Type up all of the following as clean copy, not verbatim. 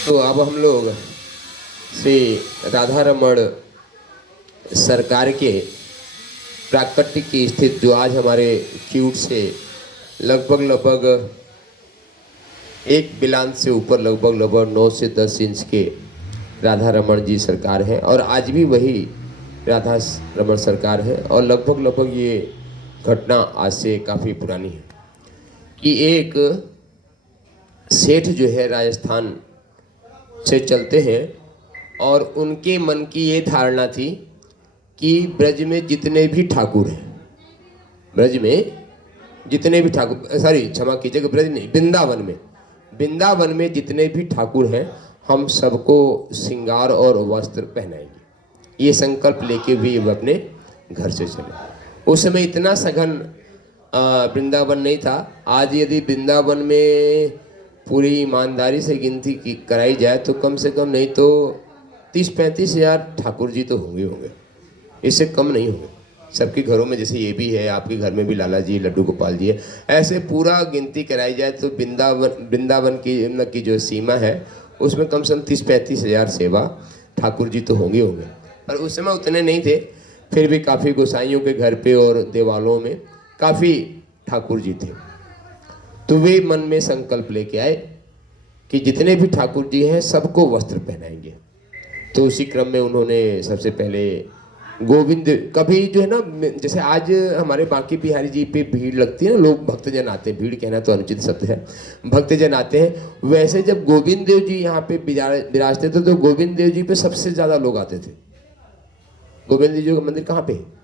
तो अब हम लोग श्री राधा रमण सरकार के प्राकृतिक की स्थित जो आज हमारे क्यूट से लगभग एक बिलान से ऊपर लगभग 9 से 10 इंच के राधा रमण जी सरकार है और आज भी वही राधा रमण सरकार है। और लगभग ये घटना आज से काफ़ी पुरानी है कि एक सेठ जो है राजस्थान से चलते हैं और उनके मन की ये धारणा थी कि ब्रज में जितने भी ठाकुर हैं, ब्रज में जितने भी ठाकुर, सॉरी क्षमा कीजिएगा, ब्रज नहीं, वृंदावन में जितने भी ठाकुर हैं हम सबको श्रृंगार और वस्त्र पहनाएंगे। ये संकल्प लेके भी वो अपने घर से चले। उस समय इतना सघन वृंदावन नहीं था। आज यदि वृंदावन में पूरी ईमानदारी से गिनती की कराई जाए तो कम से कम नहीं तो 30-35 हज़ार ठाकुर जी तो होंगे, इससे कम नहीं होंगे। सबके घरों में जैसे ये भी है, आपके घर में भी लाला जी, लड्डू गोपाल जी है, ऐसे पूरा गिनती कराई जाए तो वृंदावन की जो सीमा है उसमें कम से कम 30-35 हज़ार सेवा ठाकुर जी तो होंगे। पर उस समय उतने नहीं थे, फिर भी काफ़ी गोसाइयों के घर पे और देवालों में काफ़ी ठाकुर जी थे। तो वे मन में संकल्प लेके आए कि जितने भी ठाकुर जी हैं सबको वस्त्र पहनाएंगे। तो उसी क्रम में उन्होंने सबसे पहले गोविंद, कभी जो है ना, जैसे आज हमारे बांके बिहारी जी पे भीड़ लगती है ना, लोग भक्तजन आते हैं, भीड़ कहना तो अनुचित शब्द है, भक्तजन आते हैं, वैसे जब गोविंद देव जी यहाँ पे विराजते थे तो गोविंद देव जी पे सबसे ज्यादा लोग आते थे। गोविंद देव जी का मंदिर कहाँ पे है?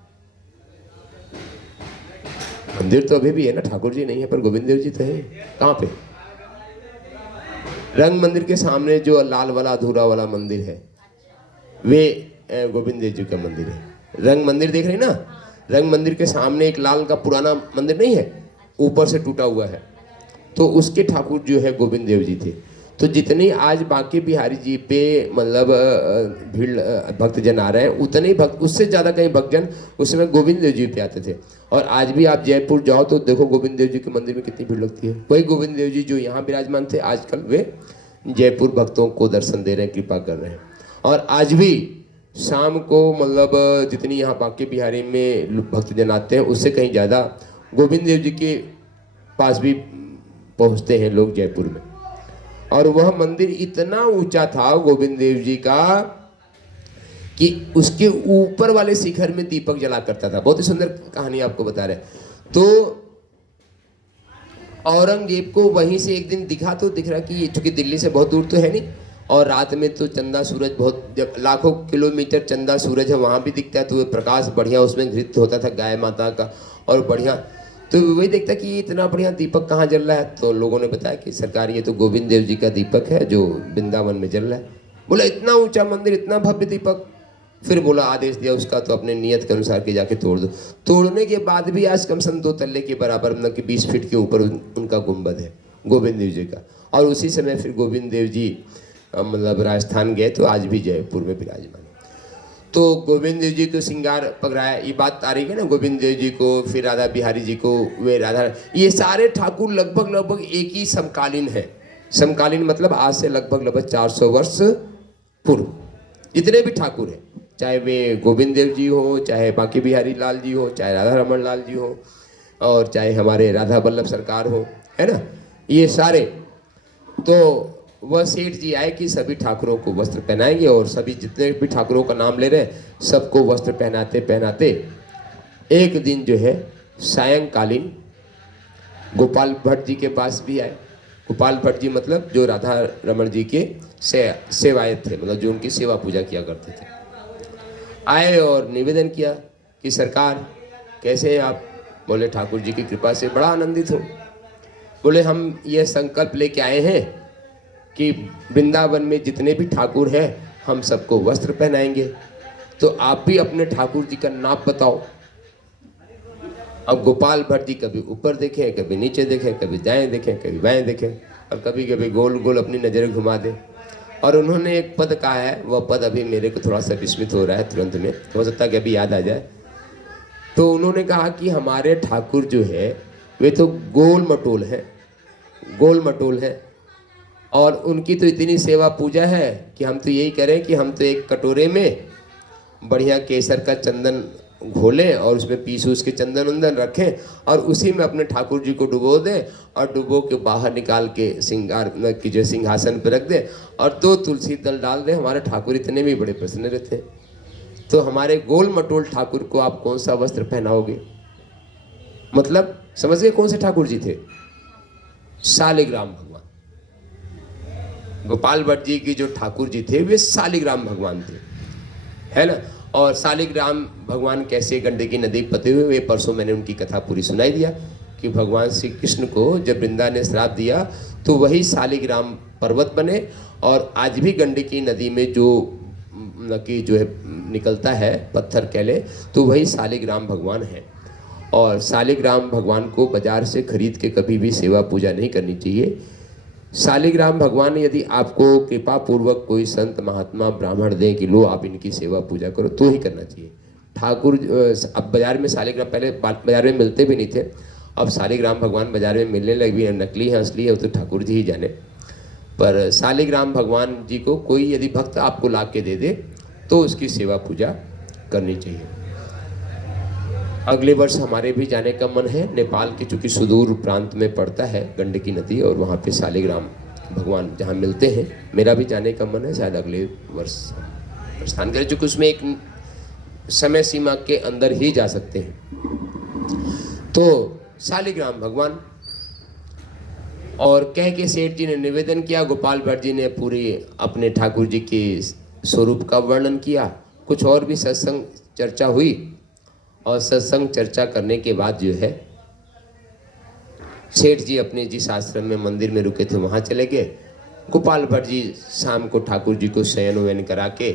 मंदिर तो अभी भी है ना, ठाकुर जी नहीं है पर गोविंद देव जी तो है। कहाँ पे? रंग मंदिर के सामने जो लाल वाला अधूरा वाला मंदिर है वे गोविंद देव जी का मंदिर है। रंग मंदिर देख रहे हैं ना, रंग मंदिर के सामने एक लाल का पुराना मंदिर नहीं है, ऊपर से टूटा हुआ है, तो उसके ठाकुर जो है गोविंद देव जी थे। तो जितनी आज बांके बिहारी जी पे मतलब भीड़ भक्तजन आ रहे हैं, उतने ही भक्त, उससे ज़्यादा कहीं भक्तजन उस समय गोविंद देव जी पे आते थे। और आज भी आप जयपुर जाओ तो देखो गोविंद देव जी के मंदिर में कितनी भीड़ लगती है। वही गोविंद देव जी जो यहाँ विराजमान थे, आजकल वे जयपुर भक्तों को दर्शन दे रहे हैं, कृपा कर रहे हैं। और आज भी शाम को मतलब जितनी यहाँ बांके बिहारी में भक्तजन आते हैं उससे कहीं ज़्यादा गोविंद देव जी के पास भी पहुँचते हैं लोग जयपुर में। और वह मंदिर इतना ऊंचा था गोविंद देव जी का कि उसके ऊपर वाले शिखर में दीपक जला करता था। बहुत ही सुंदर कहानी आपको बता रहे। तो औरंगजेब को वहीं से एक दिन दिखा, तो दिख रहा कि ये चूंकि दिल्ली से बहुत दूर तो है नहीं, और रात में तो चंदा सूरज बहुत, जब लाखों किलोमीटर चंदा सूरज है वहाँ भी दिखता है, तो प्रकाश बढ़िया, उसमें नृत्य होता था गाय माता का और बढ़िया। तो वही देखता कि ये इतना बढ़िया दीपक कहाँ जल रहा है। तो लोगों ने बताया कि सरकार ये तो गोविंद देव जी का दीपक है जो वृंदावन में जल रहा है। बोला इतना ऊंचा मंदिर, इतना भव्य दीपक। फिर बोला आदेश दिया उसका तो अपने नियत के अनुसार के जाके तोड़ दो। तोड़ने के बाद भी आज कम से कम 2 तल्ले के बराबर, मतलब कि 20 फीट के ऊपर उनका गुंबद है गोविंद देव जी का। और उसी समय फिर गोविंद देव जी मतलब राजस्थान गए तो आज भी जयपुर में विराजमान। तो गोविंद देव जी को श्रृंगार पकड़ाया, ये बात आ रही है ना, गोविंद देव जी को, फिर राधा बिहारी जी को, वे राधा, ये सारे ठाकुर लगभग एक ही समकालीन है। समकालीन मतलब आज से लगभग 400 वर्ष पूर्व जितने भी ठाकुर हैं, चाहे वे गोविंद देव जी हो, चाहे बांके बिहारी लाल जी हो, चाहे राधा रमण लाल जी हो, और चाहे हमारे राधा वल्लभ सरकार हो, है ना, ये सारे। तो वह सेठ जी आए कि सभी ठाकुरों को वस्त्र पहनाएंगे, और सभी जितने भी ठाकुरों का नाम ले रहे हैं सबको वस्त्र पहनाते पहनाते एक दिन जो है सायंकालीन गोपाल भट्ट जी के पास भी आए। गोपाल भट्ट जी मतलब जो राधा रमण जी के सेवायत थे, मतलब जो उनकी सेवा पूजा किया करते थे। आए और निवेदन किया कि सरकार कैसे हैं आप? बोले ठाकुर जी की कृपा से बड़ा आनंदित हो। बोले हम ये संकल्प लेके आए हैं कि वृंदावन में जितने भी ठाकुर हैं हम सबको वस्त्र पहनाएंगे, तो आप भी अपने ठाकुर जी का नाम बताओ। अब गोपाल भट्ट जी कभी ऊपर देखें, कभी नीचे देखें, कभी दाएं देखें, कभी बाएं देखें, और कभी कभी गोल गोल अपनी नज़रें घुमा दें। और उन्होंने एक पद कहा है, वह पद अभी मेरे को थोड़ा सा विस्मित हो रहा है तुरंत में, हो सकता है कि अभी याद आ जाए। तो उन्होंने कहा कि हमारे ठाकुर जो है वे तो गोल मटोल है, गोल मटोल है, और उनकी तो इतनी सेवा पूजा है कि हम तो यही करें कि हम तो एक कटोरे में बढ़िया केसर का चंदन घोलें और उसमें पीस उसके चंदन वंदन रखें और उसी में अपने ठाकुर जी को डुबो दें और डुबो के बाहर निकाल के श्रृंगार की जो सिंहासन पर रख दें और 2 तुलसी दल डाल दें। हमारे ठाकुर इतने में बड़े प्रसन्न रहते हैं। तो हमारे गोल मटोल ठाकुर को आप कौन सा वस्त्र पहनाओगे? मतलब समझ गए कौन से ठाकुर जी थे? शालिग्राम भगवान। गोपाल भट्ट जी की जो ठाकुर जी थे वे शालिग्राम भगवान थे, है ना। और शालिग्राम भगवान कैसे गंडकी नदी पते हुए, वे परसों मैंने उनकी कथा पूरी सुनाई दिया कि भगवान श्री कृष्ण को जब वृंदा ने श्राप दिया तो वही शालिग्राम पर्वत बने और आज भी गंडकी नदी में जो जो है निकलता है पत्थर कैले तो वही शालिग्राम भगवान है। और शालिग्राम भगवान को बाजार से खरीद के कभी भी सेवा पूजा नहीं करनी चाहिए। शालिग्राम भगवान यदि आपको कृपा पूर्वक कोई संत महात्मा ब्राह्मण दें कि लो आप इनकी सेवा पूजा करो तो ही करना चाहिए। ठाकुर अब बाजार में शालिग्राम, पहले बाजार में मिलते भी नहीं थे, अब शालिग्राम भगवान बाजार में मिलने लगे भी, नकली है असली है वो तो ठाकुर जी ही जाने। पर शालिग्राम भगवान जी को कोई यदि भक्त आपको ला के दे दे तो उसकी सेवा पूजा करनी चाहिए। अगले वर्ष हमारे भी जाने का मन है। नेपाल के चूँकि सुदूर प्रांत में पड़ता है गंडकी नदी और वहाँ पे शालिग्राम भगवान जहाँ मिलते हैं, मेरा भी जाने का मन है। शायद अगले वर्ष प्रस्थान करें, चूँकि उसमें एक समय सीमा के अंदर ही जा सकते हैं। तो शालिग्राम भगवान और कह के सेठ जी ने निवेदन किया। गोपाल भट्ट जी ने पूरी अपने ठाकुर जी के स्वरूप का वर्णन किया। कुछ और भी सत्संग चर्चा हुई और सत्संग चर्चा करने के बाद जो है सेठ जी अपने जिस आश्रम में मंदिर में रुके थे वहाँ चले गए। गोपाल भट्ट जी शाम को ठाकुर जी को शयन वयन करा के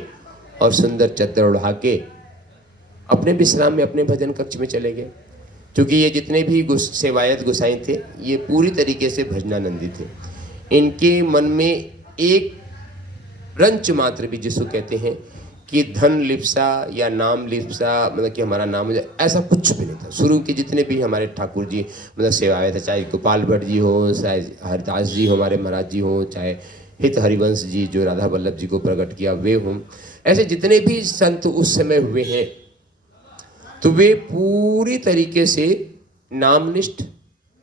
और सुंदर चद्दर उड़ा के अपने विश्राम में अपने भजन कक्ष में चले गए। क्योंकि ये जितने भी सेवायत गोसाई थे ये पूरी तरीके से भजनानंदी थे। इनके मन में एक रंच मात्र भी जिसको कहते हैं कि धन लिप्सा या नाम लिप्सा, मतलब कि हमारा नाम हो जाए, ऐसा कुछ भी नहीं था। शुरू के जितने भी हमारे ठाकुर जी मतलब सेवाएं थे, चाहे गोपाल भट्ट जी हो, चाहे हरदास जी हो, हमारे महाराज जी हो, चाहे हित हरिवंश जी जो राधा वल्लभ जी को प्रकट किया वे हों, ऐसे जितने भी संत उस समय हुए हैं तो वे पूरी तरीके से नामनिष्ठ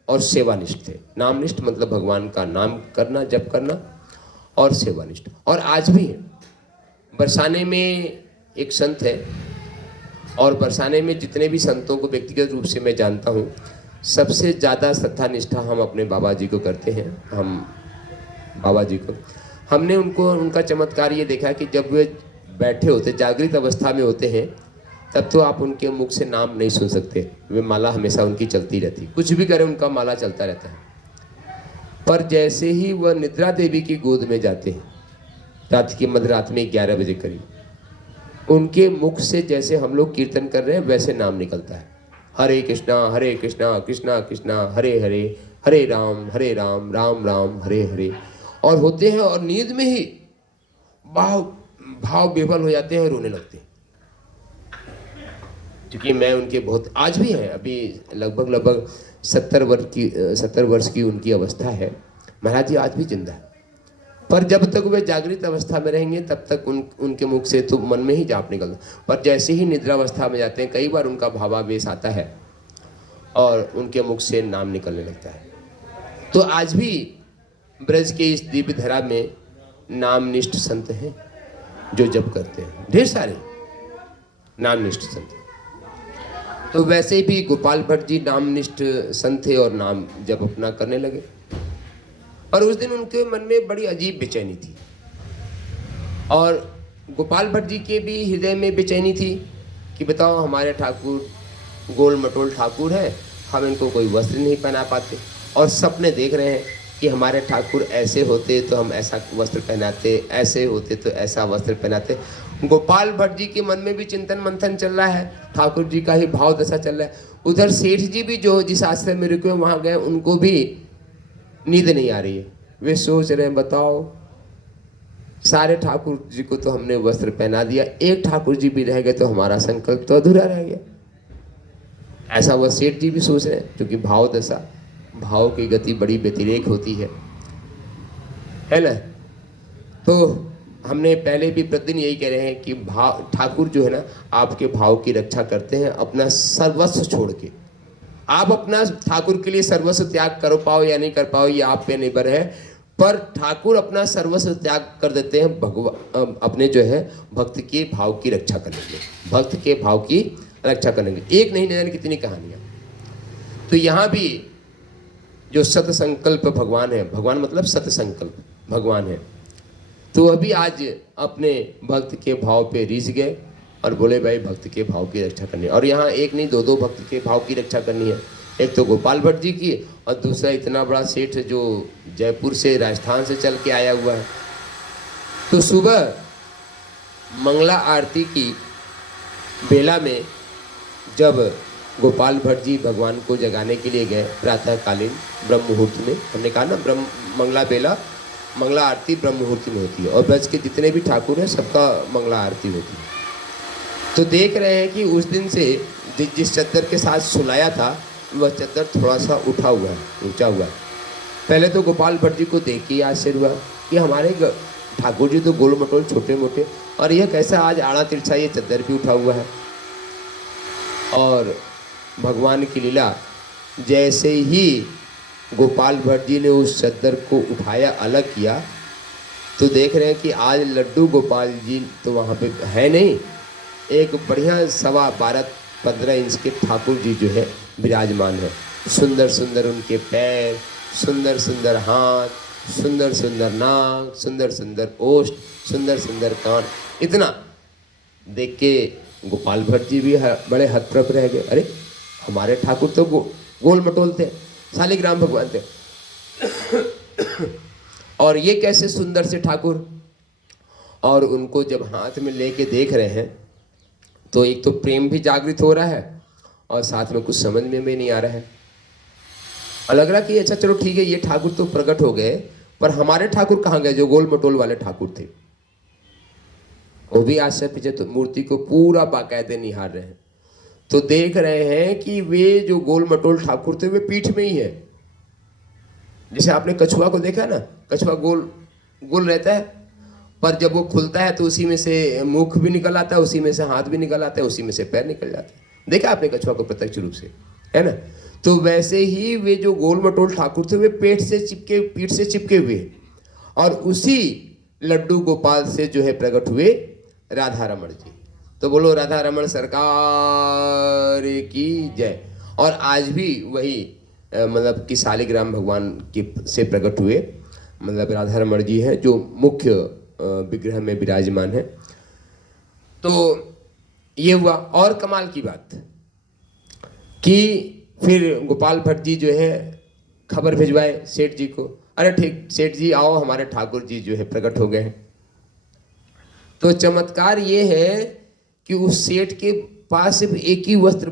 और सेवानिष्ठ थे। नामनिष्ठ मतलब भगवान का नाम करना, जप करना, और सेवानिष्ठ। और आज भी है। बरसाने में एक संत है और बरसाने में जितने भी संतों को व्यक्तिगत रूप से मैं जानता हूँ, सबसे ज़्यादा श्रद्धा निष्ठा हम अपने बाबा जी को करते हैं। हम बाबा जी को हमने उनका चमत्कार ये देखा कि जब वे बैठे होते, जागृत अवस्था में होते हैं, तब तो आप उनके मुख से नाम नहीं सुन सकते। वे माला हमेशा उनकी चलती रहती, कुछ भी करें उनका माला चलता रहता है। पर जैसे ही वह निद्रा देवी की गोद में जाते हैं, रात की मध्यरात में 11 बजे करीब, उनके मुख से जैसे हम लोग कीर्तन कर रहे हैं वैसे नाम निकलता है। हरे कृष्णा कृष्णा कृष्णा हरे हरे, हरे राम राम राम हरे हरे। और होते हैं और नींद में ही भाव विफल हो जाते हैं और रोने लगते हैं। क्योंकि मैं उनके बहुत, आज भी हैं, अभी लगभग 70 वर्ष की उनकी अवस्था है। महाराज जी आज भी जिंदा है। पर जब तक वे जागृत अवस्था में रहेंगे तब तक उनके मुख से तो मन में ही जाप निकलता, पर जैसे ही निद्रावस्था में जाते हैं कई बार उनका भावावेश आता है और उनके मुख से नाम निकलने लगता है। तो आज भी ब्रज के इस दिव्य धरा में नामनिष्ठ संत हैं जो जप करते हैं, ढेर सारे नामनिष्ठ संत। तो वैसे भी गोपाल भट्ट जी नामनिष्ठ संत थे और नाम जप अपना करने लगे। और उस दिन उनके मन में बड़ी अजीब बेचैनी थी और गोपाल भट्ट जी के भी हृदय में बेचैनी थी कि बताओ हमारे ठाकुर गोल मटोल ठाकुर हैं, हम इनको कोई वस्त्र नहीं पहना पाते, और सपने देख रहे हैं कि हमारे ठाकुर ऐसे होते तो हम ऐसा वस्त्र पहनाते, ऐसे होते तो ऐसा वस्त्र पहनाते। गोपाल भट्ट जी के मन में भी चिंतन मंथन चल रहा है, ठाकुर जी का ही भाव दशा चल रहा है। उधर सेठ जी भी जो जिस आश्रम में रुके वहाँ गए, उनको भी नींद नहीं आ रही है। वे सोच रहे हैं बताओ सारे ठाकुर जी को तो हमने वस्त्र पहना दिया, एक ठाकुर जी भी रह गए तो हमारा संकल्प तो अधूरा रह गया। ऐसा वह सेठ जी भी सोच रहे हैं, क्योंकि भाव दशा, भाव की गति बड़ी व्यतिरेक होती है। है ना। तो हमने पहले भी प्रतिदिन यही कह रहे हैं कि भाव, ठाकुर जो है ना आपके भाव की रक्षा करते हैं अपना सर्वस्व छोड़ के। आप अपना ठाकुर के लिए सर्वस्व त्याग कर पाओ या नहीं कर पाओ ये आप पे निर्भर है, पर ठाकुर अपना सर्वस्व त्याग कर देते हैं भगवान अपने जो है भक्त के भाव की रक्षा करने के लिए, भक्त के भाव की रक्षा करने के लिए। एक नहीं जाने कितनी कहानियां। तो यहाँ भी जो सत संकल्प भगवान है, भगवान मतलब सत संकल्प भगवान है, तो अभी आज अपने भक्त के भाव पे रीझ गए और बोले भाई भक्त के भाव की रक्षा करनी है। और यहाँ एक नहीं दो भक्त के भाव की रक्षा करनी है। एक तो गोपाल भट्ट जी की और दूसरा इतना बड़ा सेठ जो जयपुर से राजस्थान से चल के आया हुआ है। तो सुबह मंगला आरती की बेला में जब गोपाल भट्ट जी भगवान को जगाने के लिए गए प्रातःकालीन ब्रह्म मुहूर्त में, हमने कहा ना मंगला बेला मंगला आरती ब्रह्म मुहूर्त में होती है और ब्रज के जितने भी ठाकुर हैं सबका मंगला आरती होती है। तो देख रहे हैं कि उस दिन से जिस चद्दर के साथ सुलाया था वह चद्दर थोड़ा सा उठा हुआ है, ऊंचा हुआ है। पहले तो गोपाल भट्ट जी को देख के आश्चर्य हुआ कि हमारे ठाकुर जी तो गोल मटोल छोटे मोटे और यह कैसा आज आड़ा तिरछा ये चद्दर भी उठा हुआ है। और भगवान की लीला, जैसे ही गोपाल भट्ट जी ने उस चद्दर को उठाया अलग किया तो देख रहे हैं कि आज लड्डू गोपाल जी तो वहाँ पे है नहीं, एक बढ़िया 12.5-15 इंच के ठाकुर जी जो है विराजमान है। सुंदर सुंदर उनके पैर, सुंदर सुंदर हाथ, सुंदर सुंदर नाक, सुंदर सुंदर ओष्ठ, सुंदर सुंदर कान। इतना देख के गोपाल भट्ट जी भी बड़े हतप्रभ रह गए। अरे हमारे ठाकुर तो गोल मटोल थे, शालिग्राम भगवान थे और ये कैसे सुंदर से ठाकुर। और उनको जब हाथ में लेके देख रहे हैं तो एक तो प्रेम भी जागृत हो रहा है और साथ में कुछ समझ में भी नहीं आ रहा है। और लग रहा कि अच्छा चलो ठीक है ये ठाकुर तो प्रकट हो गए, पर हमारे ठाकुर कहाँ गए जो गोल मटोल वाले ठाकुर थे। वो भी आज से पीछे तो मूर्ति को पूरा बाकायदे निहार रहे हैं। तो देख रहे हैं कि वे जो गोल मटोल ठाकुर थे वे पीठ में ही है। जैसे आपने कछुआ को देखा ना, कछुआ गोल गोल रहता है पर जब वो खुलता है तो उसी में से मुख भी निकल आता है, उसी में से हाथ भी निकल आता है, उसी में से पैर निकल जाते हैं। देखा आपने कछुआ को प्रत्यक्ष रूप से, है ना। तो वैसे ही वे जो गोल मटोल ठाकुर थे वे पीठ से चिपके हुए और उसी लड्डू गोपाल से जो है प्रकट हुए राधा रमण जी। तो बोलो राधा रमण सरकार की जय। और आज भी वही मतलब कि शालिग्राम भगवान की से प्रकट हुए मतलब राधा रमण जी हैं जो मुख्य विग्रह में विराजमान है। तो ये हुआ। और कमाल की बात कि फिर गोपाल भट्ट जी जो है खबर भिजवाए सेठ जी को, अरे ठीक सेठ जी आओ हमारे ठाकुर जी जो है प्रकट हो गए हैं। तो चमत्कार ये है कि उस सेठ के पास सिर्फ एक ही वस्त्र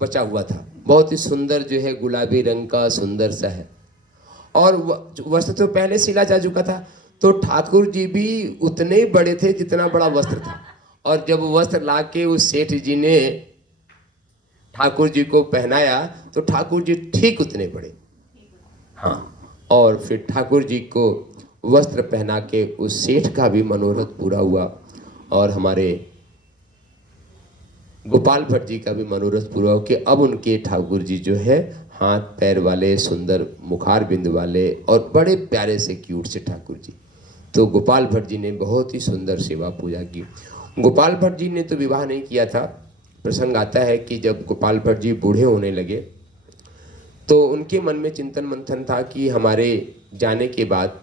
बचा हुआ था, बहुत ही सुंदर जो है गुलाबी रंग का सुंदर सा है, और वस्त्र तो पहले सिला जा चुका था। तो ठाकुर जी भी उतने ही बड़े थे जितना बड़ा वस्त्र था। और जब वस्त्र ला के उस सेठ जी ने ठाकुर जी को पहनाया तो ठाकुर जी ठीक उतने बड़े। हाँ, और फिर ठाकुर जी को वस्त्र पहना के उस सेठ का भी मनोरथ पूरा हुआ और हमारे गोपाल भट्ट जी का भी मनोरथ पूरा हो कि अब उनके ठाकुर जी जो है हाथ पैर वाले, सुंदर मुखार बिंद वाले और बड़े प्यारे से क्यूट से ठाकुर जी। तो गोपाल भट्ट जी ने बहुत ही सुंदर सेवा पूजा की। गोपाल भट्ट जी ने तो विवाह नहीं किया था। प्रसंग आता है कि जब गोपाल भट्ट जी बूढ़े होने लगे तो उनके मन में चिंतन मंथन था कि हमारे जाने के बाद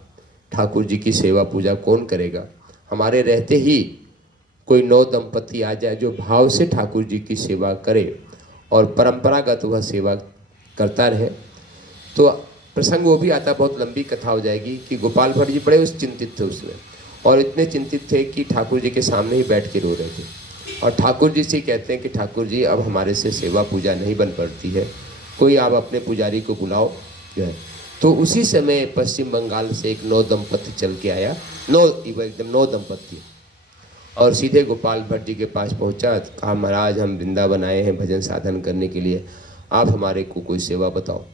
ठाकुर जी की सेवा पूजा कौन करेगा। हमारे रहते ही कोई नौ दंपति आ जाए जो भाव से ठाकुर जी की सेवा करे और परंपरागत वह सेवा करता रहे। तो प्रसंग वो भी आता, बहुत लंबी कथा हो जाएगी कि गोपाल भट्ट जी बड़े उस चिंतित थे उसमें, और इतने चिंतित थे कि ठाकुर जी के सामने ही बैठ के रो रहे थे। और ठाकुर जी से कहते हैं कि ठाकुर जी अब हमारे से सेवा पूजा नहीं बन पड़ती है, कोई आप अपने पुजारी को बुलाओ जो है। तो उसी समय पश्चिम बंगाल से एक नौ दंपति चल के आया, एकदम नौ दंपति, और सीधे गोपाल भट्ट जी के पास पहुंचा। कहा महाराज हम वृंदावन आए हैं भजन साधन करने के लिए, आप हमारे को कोई सेवा बताओ।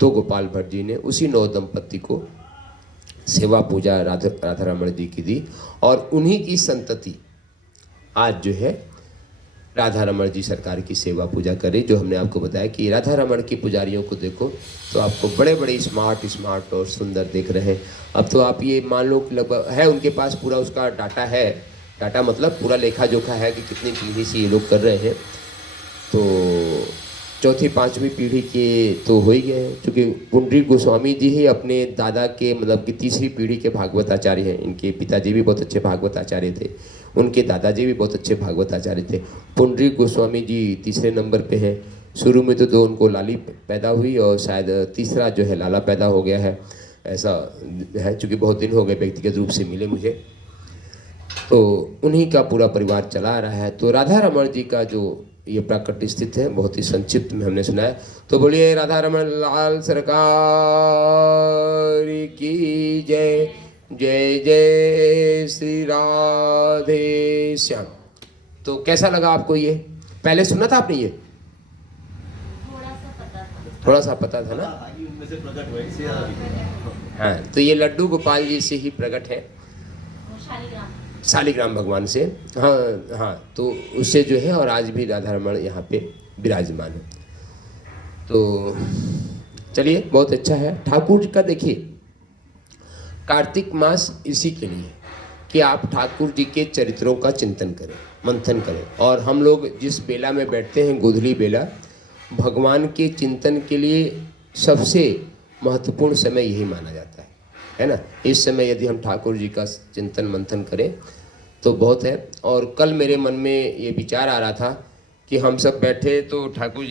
तो गोपाल भट्ट जी ने उसी नौ दंपति को सेवा पूजा राधा रमण जी की दी, और उन्हीं की संतति आज जो है राधा रमण जी सरकार की सेवा पूजा करे। जो हमने आपको बताया कि राधा रमण की पुजारियों को देखो तो आपको बड़े बड़े स्मार्ट और सुंदर दिख रहे हैं। अब तो आप ये मान लो कि लगभग है उनके पास पूरा उसका डाटा है, डाटा मतलब पूरा लेखा जोखा है कि कितनी पीढ़ी से ये लोग कर रहे हैं। तो चौथी पांचवी पीढ़ी के तो हो ही गए हैं, क्योंकि पुंडरीक गोस्वामी जी ही अपने दादा के मतलब कि तीसरी पीढ़ी के भागवत आचार्य हैं। इनके पिताजी भी बहुत अच्छे भागवत आचार्य थे, उनके दादाजी भी बहुत अच्छे भागवत आचार्य थे। पुंडरीक गोस्वामी जी तीसरे नंबर पे हैं। शुरू में तो दो उनको लाली पैदा हुई और शायद तीसरा जो है लाला पैदा हो गया है, ऐसा है, चूँकि बहुत दिन हो गए व्यक्तिगत रूप से मिले मुझे। तो उन्हीं का पूरा परिवार चला रहा है। तो राधा रमण जी का जो ये प्राकट्य स्थित है बहुत ही संक्षिप्त में हमने सुना है। तो बोलिए राधा रमण लाल सरकार की जय। जय जय श्री राधे श्याम। तो कैसा लगा आपको ये? पहले सुना था आपने ये? थोड़ा सा पता था ना? हाँ, तो ये लड्डू गोपाल जी से ही प्रकट है, शालिग्राम भगवान से। हाँ, तो उससे जो है, और आज भी राधा रमण यहाँ पे विराजमान है। तो चलिए, बहुत अच्छा है। ठाकुर जी का देखिए, कार्तिक मास इसी के लिए कि आप ठाकुर जी के चरित्रों का चिंतन करें, मंथन करें। और हम लोग जिस बेला में बैठते हैं, गोधूली बेला, भगवान के चिंतन के लिए सबसे महत्वपूर्ण समय यही माना जाता है ना। इस समय यदि हम ठाकुर जी का चिंतन मंथन करें तो बहुत है। और कल मेरे मन में ये विचार आ रहा था कि हम सब बैठे तो ठाकुर जी